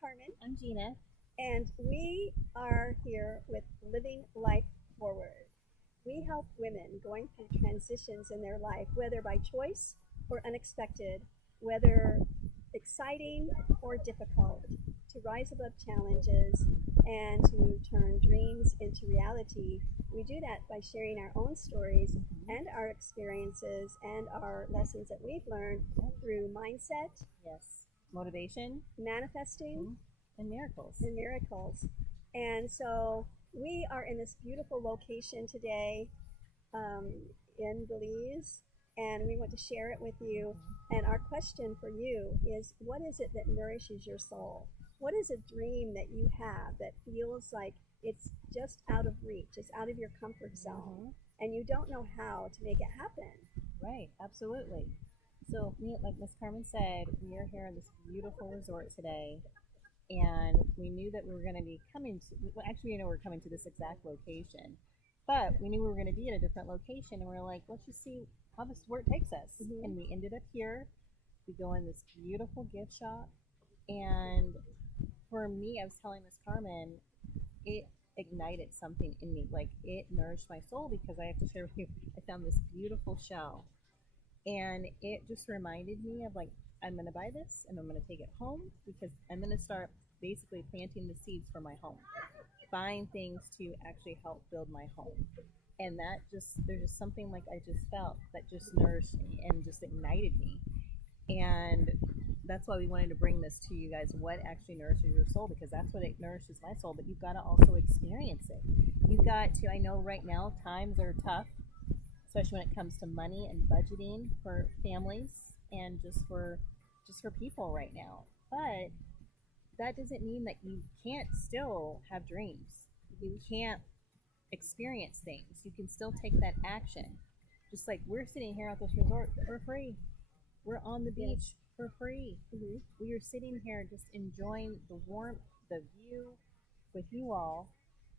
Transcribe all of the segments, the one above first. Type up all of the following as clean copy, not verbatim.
Carmen, I'm Gina. and we are here with Living Life Forward. We help women going through transitions in their life, whether by choice or unexpected, whether exciting or difficult, to rise above challenges and to turn dreams into reality. We do that by sharing our own stories Mhm. and our experiences and our lessons that we've learned Yep. through mindset, Yes. Motivation. manifesting, Mhm. And miracles. and miracles. And so we are in this beautiful location today um, in Belize, and we want to share it with you. And our question for you is, what is it that nourishes your soul? What is a dream that you have that feels like it's just out of reach, it's out of your comfort zone, Mhm. and you don't know how to make it happen? Right. Absolutely. So, like Miss Carmen said, we are here in this beautiful resort today, and we knew that we were going to be coming to. Well, actually, we're coming to this exact location, but we knew we were going to be at a different location, and we are like, let's just see how this where it takes us. Mm-hmm. And we ended up here. We go in this beautiful gift shop, and for me, I was telling Miss Carmen, it ignited something in me. Like it nourished my soul because I have to share with you, I found this beautiful shell and it just reminded me of like, I'm going to buy this and I'm going to take it home because I'm going to start basically planting the seeds for my home, buying things to actually help build my home. And that just, there's just something like I just felt that just nourished me and just ignited me. And that's why we wanted to bring this to you guys, what actually nourishes your soul, because that's what it nourishes my soul, but you've got to also experience it. You've got to, I know right now times are tough, especially when it comes to money and budgeting for families and just for people right now, but that doesn't mean that you can't still have dreams. You can't experience things. You can still take that action. Just like we're sitting here at this resort for free, we're on the Yes. beach for free. Mm-hmm. We are sitting here just enjoying the warmth, the view with you all,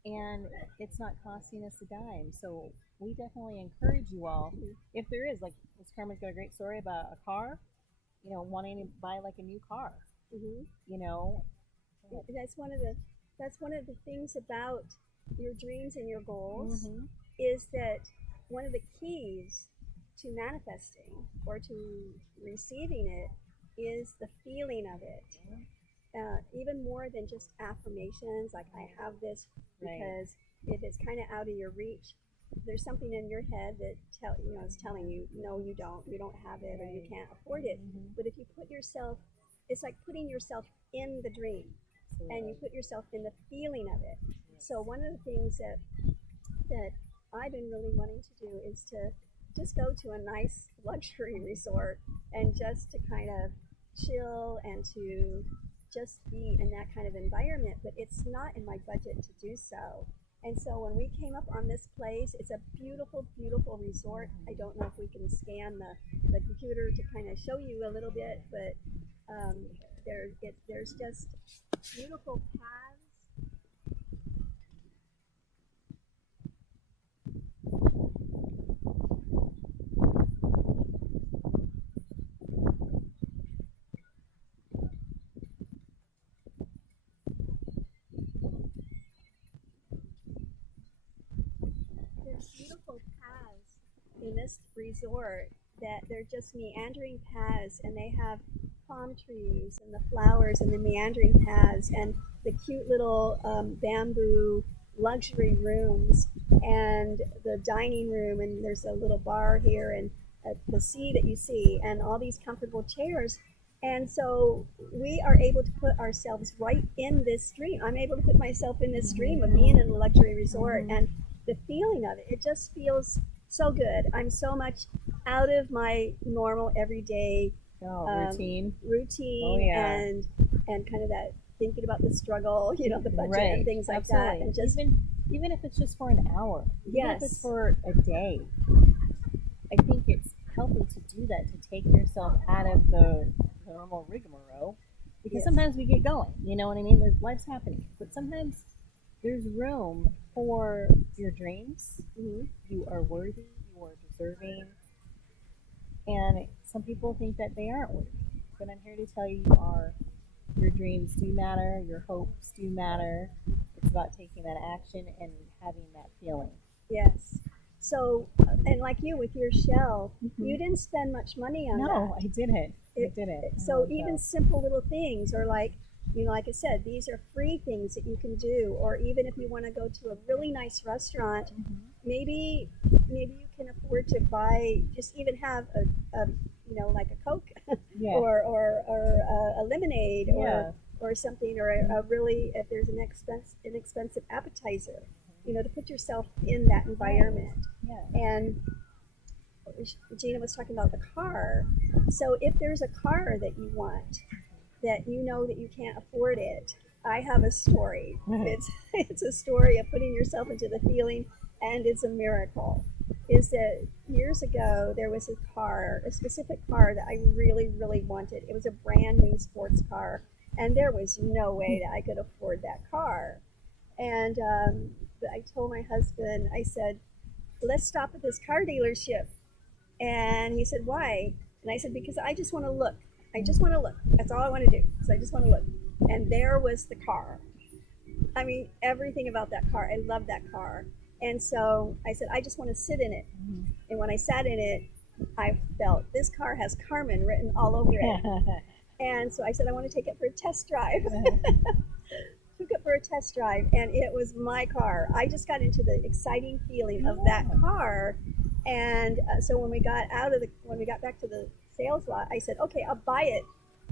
and it's not costing us a dime. So we definitely encourage you all, Mm-hmm. if there is, like Miss Carmen's got a great story about a car, wanting to buy like a new car, Mm-hmm. you know. That's one of the things about your dreams and your goals Mm-hmm. is that one of the keys to manifesting or to receiving it is the feeling of it. Even more than just affirmations like I have this, Right. because if it's kind of out of your reach, there's something in your head that is telling you no, you don't have it, or you Right. can't afford it. Mm-hmm. But if you put yourself, it's like putting yourself in the dream, and you Absolutely. put yourself in the feeling of it. So Yes. one of the things that I've been really wanting to do is to just go to a nice luxury resort and just to kind of chill and to just be in that kind of environment. But it's not in my budget to do so. And so when we came up on this place, it's a beautiful, beautiful resort. I Mm-hmm. don't know if we can scan the computer to kind of show you a little bit, but um, there's just beautiful paths. There's beautiful paths in this resort that they're just meandering paths, and they have palm trees and the flowers and the meandering paths and the cute little bamboo luxury rooms and the dining room, and there's a little bar here, and the sea that you see and all these comfortable chairs. And so we are able to put ourselves right in this dream. I'm able to put myself in this dream of being in a luxury resort, Mm-hmm. and the feeling of it, it just feels so good. I'm so much out of my normal everyday Oh, routine. Oh routine, yeah. and kind of that thinking about the struggle, the budget and Right. things like that, Absolutely. and just Even if it's just for an hour, even if it's yes, for a day, I think it's healthy to do that, to take yourself out of the normal rigmarole. Because yes, sometimes we get going, you know what I mean? There's life's happening. But sometimes there's room for your dreams. mm-hmm. You are worthy, you are deserving. And some people think that they aren't worthy. But I'm here to tell you, you are. You're your dreams do matter, your hopes do matter. It's about taking that action and having that feeling. Yes. So, and like you with your shell, Mm-hmm. you didn't spend much money on No, that. I didn't. I didn't. So even simple little things, or like, like I said, these are free things that you can do. Or even if you want to go to a really nice restaurant, maybe you can afford to buy, just even have a like a Coke, Yeah. or a lemonade, Yeah. or something, or a really, if there's an inexpensive appetizer, to put yourself in that environment. Yeah. And Gina was talking about the car. So if there's a car that you want, that you know that you can't afford it, I have a story. It's a story of putting yourself into the feeling, and it's a miracle. Is that years ago there was a specific car that I really, really wanted. It was a brand new sports car, and there was no way that I could afford that car. And I told my husband, I said, let's stop at this car dealership. And he said, why? And I said, because I just want to look. I just want to look. That's all I want to do. So I just want to look. And there was the car. I mean, everything about that car. I love that car. And so I said, I just want to sit in it. And when I sat in it, I felt this car has Carmen written all over it. And so I said, I want to take it for a test drive. Took it for a test drive, and it was my car. I just got into the exciting feeling of that car. And so when we got back to the sales lot, I said, okay, I'll buy it.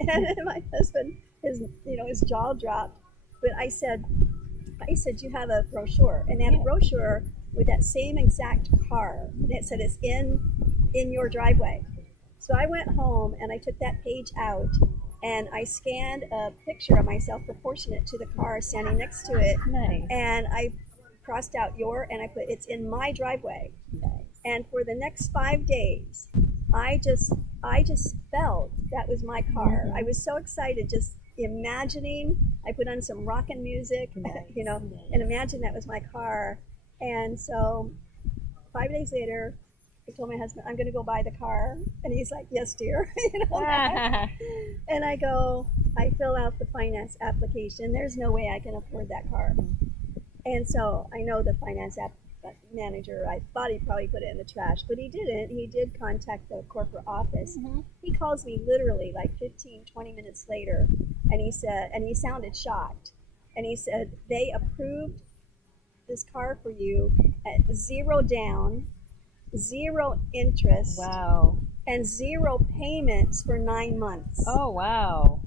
And my husband, his jaw dropped. But I said, you have a brochure, and they had a brochure with that same exact car, and it said it's in your driveway. So I went home and I took that page out, and I scanned a picture of myself proportionate to the car standing next to it. Nice. And I crossed out and I put it's in my driveway. Nice. And for the next 5 days, I just felt that was my car. I was so excited just imagining. I put on some rockin' music, Nice. And imagine that was my car. And so 5 days later, I told my husband, I'm going to go buy the car. And he's like, yes, dear. And I fill out the finance application. There's no way I can afford that car. And so I know the finance manager, I thought he probably put it in the trash, but he didn't. He did contact the corporate office. He calls me literally like 15, 20 minutes later, and he sounded shocked. And he said, they approved this car for you at zero down, zero interest. Wow. And zero payments for 9 months. Oh, wow.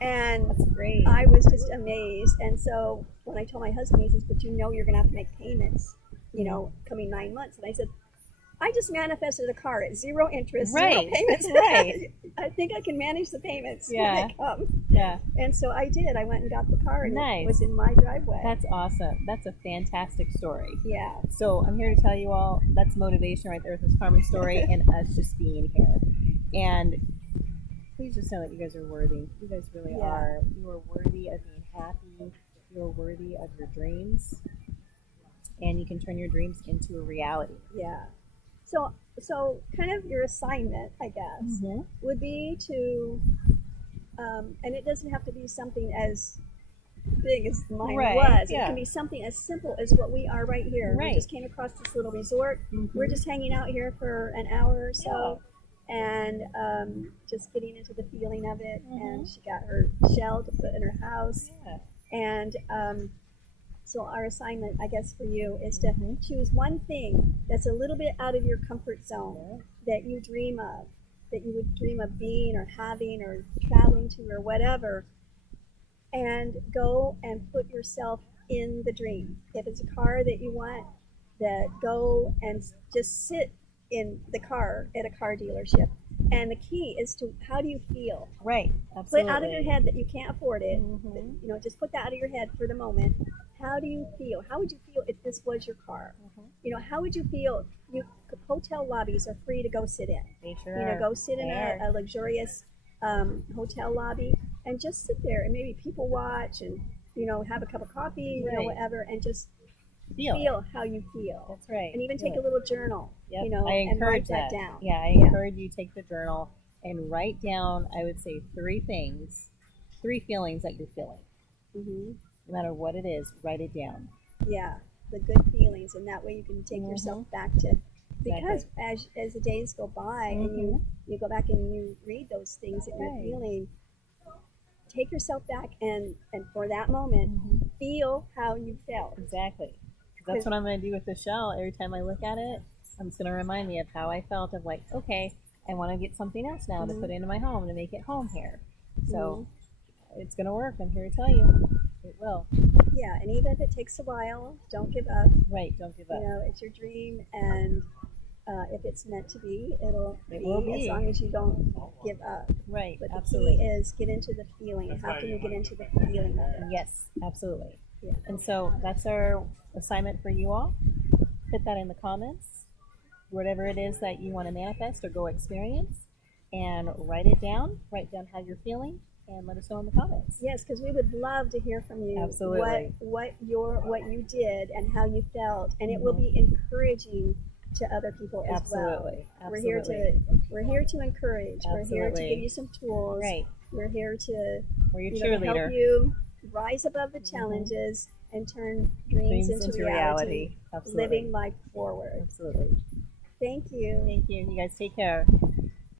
And that's great. I was just amazed. And so when I told my husband, he says, but you're going to have to make payments, coming 9 months. And I said, I just manifested a car at zero interest, zero payments. Right. I think I can manage the payments when they come. Yeah. And so I did. I went and got the car, and Nice. it was in my driveway. That's awesome. That's a fantastic story. Yeah. So I'm here to tell you all that's motivation right there with this Carmen story and us just being here. And please just know that you guys are worthy. You guys really are. You are worthy of being happy. You are worthy of your dreams. And you can turn your dreams into a reality. Yeah. So kind of your assignment, I guess, would be to, and it doesn't have to be something as big as mine was. It can be something as simple as what we are right here. We just came across this little resort. We're just hanging out here for an hour or so, and just getting into the feeling of it. And she got her shell to put in her house. And so our assignment, I guess, for you is to choose one thing that's a little bit out of your comfort zone that you dream of, that you would dream of being or having or traveling to or whatever, and go and put yourself in the dream. If it's a car that you want, that go and just sit in the car at a car dealership. And the key is to, how do you feel? Right. Absolutely. Put out of your head that you can't afford it. Just put that out of your head for the moment. How do you feel? How would you feel if this was your car? How would you feel? Hotel lobbies are free to go sit in. They sure go sit in a luxurious hotel lobby and just sit there and maybe people watch and have a cup of coffee, whatever, and just feel how you feel. That's right. And even take a little journal, I and write encourage that down. Yeah, I encourage you to take the journal and write down, I would say, three 3 feelings that you're feeling. Hmm. No matter what it is, write it down. Yeah, the good feelings, and that way you can take yourself Mm-hmm. back to, Exactly. because as the days go by and Mm-hmm. you go back and you read those things that you're Right. feeling, take yourself back and for that moment Mm-hmm. feel how you felt. Exactly. That's 'Cause- what I'm going to do with the shell. Every time I look at it, I'm just going to remind me of how I felt of like, okay, I want to get something else now to mhm, put into my home to make it home here. So mhm. it's going to work. I'm here to tell you. It will. Yeah, and even if it takes a while, don't give up. Right. Don't give You up. know, it's your dream, and if it's meant to be, it'll It will be, as be. long as you don't give up. Right. But the key Absolutely. is get into the feeling. How can you get into the feeling of it? Yes. Absolutely. Yeah. And so that's our assignment for you all. Put that in the comments, whatever it is that you want to manifest or go experience, and write it down. Write down how you're feeling, and let us know in the comments. Yes, because we would love to hear from you Absolutely. what you did and how you felt, and it will Mm-hmm. be encouraging to other people as well. Absolutely. We're we're here to encourage. We're here to give Absolutely. you some tools. Right. We're here to We're your to help cheerleader. you rise above the Mm-hmm. challenges and turn dreams Dreams into into reality, reality. Absolutely. living life forward. Absolutely. Thank you. Thank you. You guys take care.